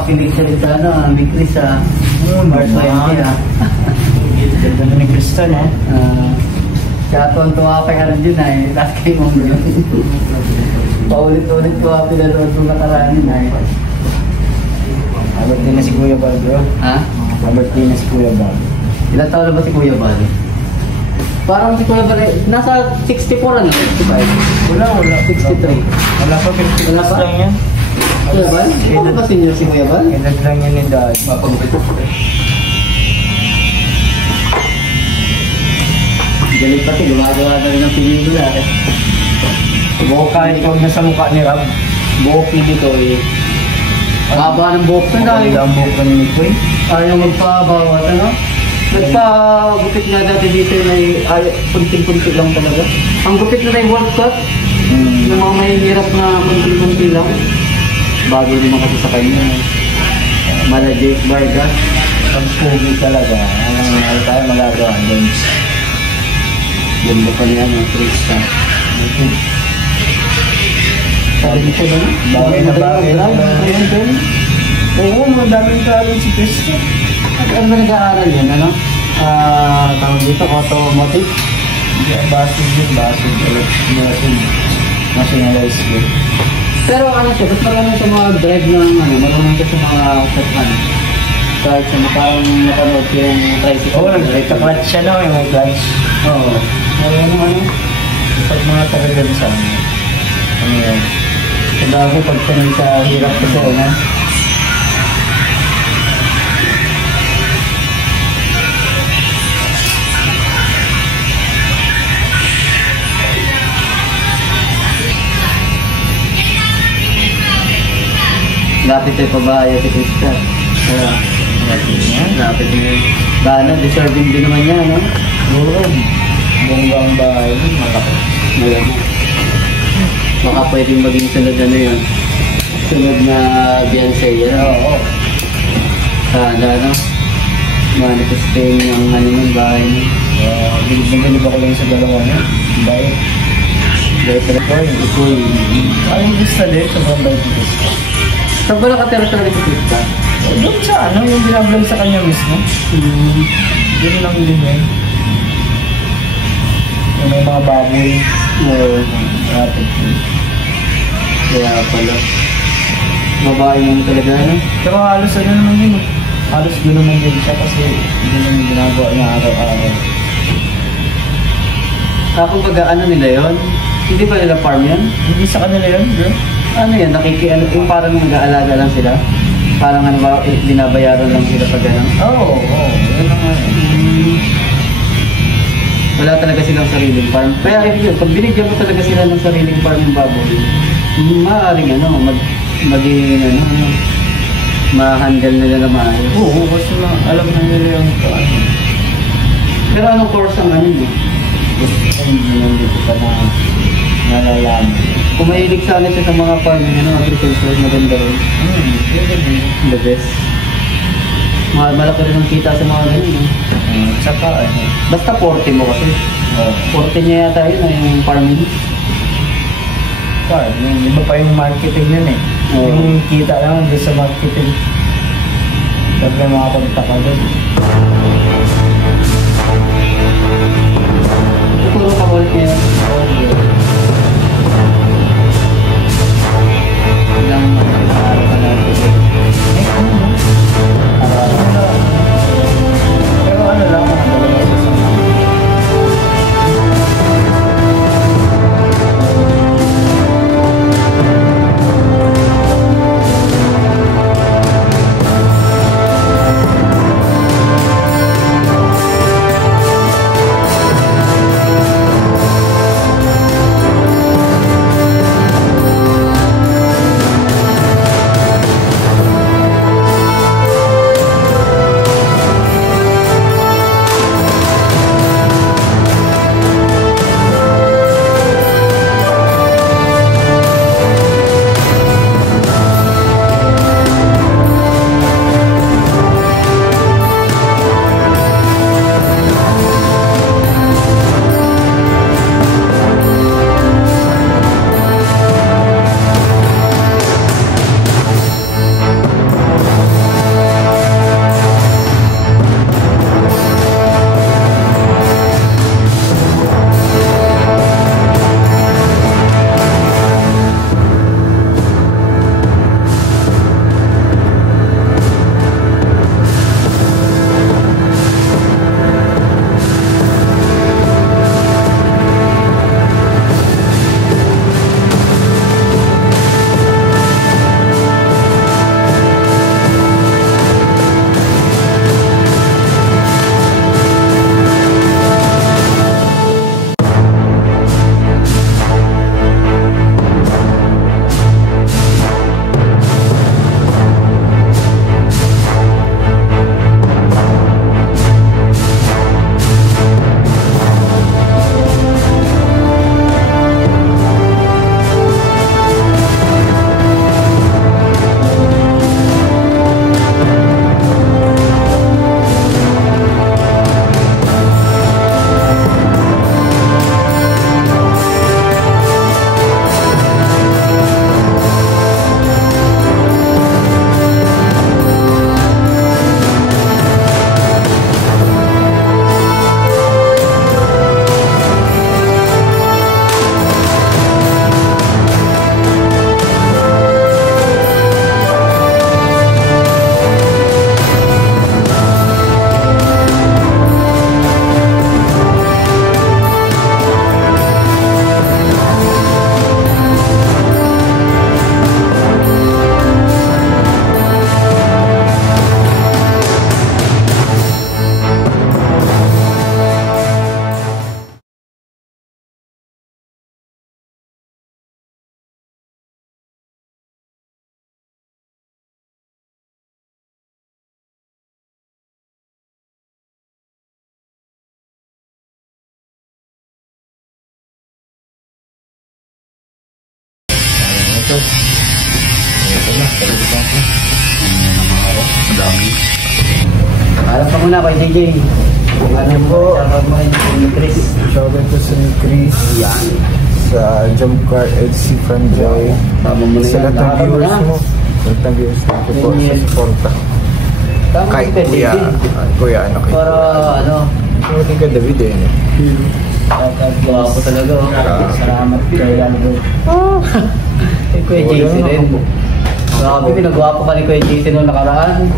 makinig siya rin sa ano, ni Chris sa Mars 20 ah. Ganda na ni Crystal ha. Kaya tuwan-tuwa ka rin din eh, lahat kayo mong yun. Paulit-ulit ko pinanood kong nakaranin eh. Abot din na si Kuya Bal bro. Ha? Abot din na si Kuya Bal. Ilan taon na ba si Kuya Bal? Parang si Kuya Bal, nasa 64 ano? 65? Wala. 63. Wala pa, 50 Wala pa? lang yan. Kuya Bal? Ano ba senior si Kuya Bal? Edad lang yan ni Dad. Mapagpito. Galing pati, gumagawa na rin ng pelikula eh. Buhok kahit ikaw na sa mukha ni Rab. Buhok dito eh. Haba ng buhok na dahil. Ang buhok ni Nicoy. Ayaw magpabawat ano? Nagpagupit nga dati dito may punting-punti lang talaga. Ang gupit na yung World Cup, yung mga mahihirap na punting-punti lang. Bago naman kasi sa kanya. Mala Jake Vargas. Ang pugi talaga. Ano tayo magagawa doon? Ganda pa niya ng Krista. Sabi dito ba na? Bagay na bagay lang. Oo, madaming talent si Krista. Ano ba nag-aaral yan? Ano? Tawag dito, automotive? Basid. National school. Pero ano siya, ba't marunong siya mag-drive ng ano, marunong siya sa mga ano. Kahit sa parang napanood ko yung tricycle. Oo, nag-clutch siya no, yung clutch. Oo. Ano? Pag mga taga sa ano yan? Bago pag sanay sa hirap kasi, ano? Lapit ay pabahay si Krista. Lapit niya. Bana, deserving din naman niya, no? Oo. Bonggang bahay. Malaki. Baka pwedeng maging sunod na yun. Sunod na Beyonce, yan. Oo. Sana, no? Manifesting yung ano ng bahay niya. Bilib ako lang sa dalawa niya. Bahay. Bahay talaga. Ito yung... Ang gusto din sa mga bahay dito. Saan ba nakatira talaga si Krista? Doon sa ano, yung binablog sa kanya mismo. Doon lang din eh. Yung may mga baboy. Rapid food. Kaya pala. Babae mo talaga, no? Pero halos ano naman yun. Halos doon naman din siya kasi yun ang ginagawa niya araw-araw. Kumbaga, ano nila yun? Hindi ba nila farm yan? Hindi sa kanila yun, bro. Ano yan? Yung parang nag-aalaga lang sila? Parang ano ba, binabayaran lang sila pag gano'n? Oo. Yun lang nga. Wala talaga silang sariling farm. Kaya yun, pag binigyan mo talaga sila ng sariling farm ng baboy, maaaring ano, maging ano, ma-handle nila na maayos. Oo, kasi alam na nila yung ano. Pero anong course ang ano mo? Hindi ko pa na nalalaman. Kung mahilig sana siya sa mga farming, ano, agriculture, maganda rin. The best. Malaki rin ang kita sa mga ganyan. Tsaka ano. Basta 40 mo kasi. 40 niya yata yun, yung farming. Farming, iba pa yung marketing yun eh. Yung kita lang doon sa marketing. Pag may mga pagtaka doon. Puro ka ulit niya. Ilang araw ka na ito. Pero ano lang, ito. Ito na, talaga ba ako? Madami. Harap ka muna kay JJ. Ano po? Shoutout mo ni Chris. Shoutout ko sa ni Chris. Yan. Sa Jump Car LC Franjoy. Tama mo na Sa lahat ng viewers mo. Sa lahat ng viewers mo. Ito po sa suporta. Kay Kuya. Kuya, ano kayo? Para ano? Hindi ka David eh. Gwapo talaga. Salamat kay Lando. Kay Kuya JC rin. Grabe, pinagwapo ka ni Kuya JC noong nakaraan.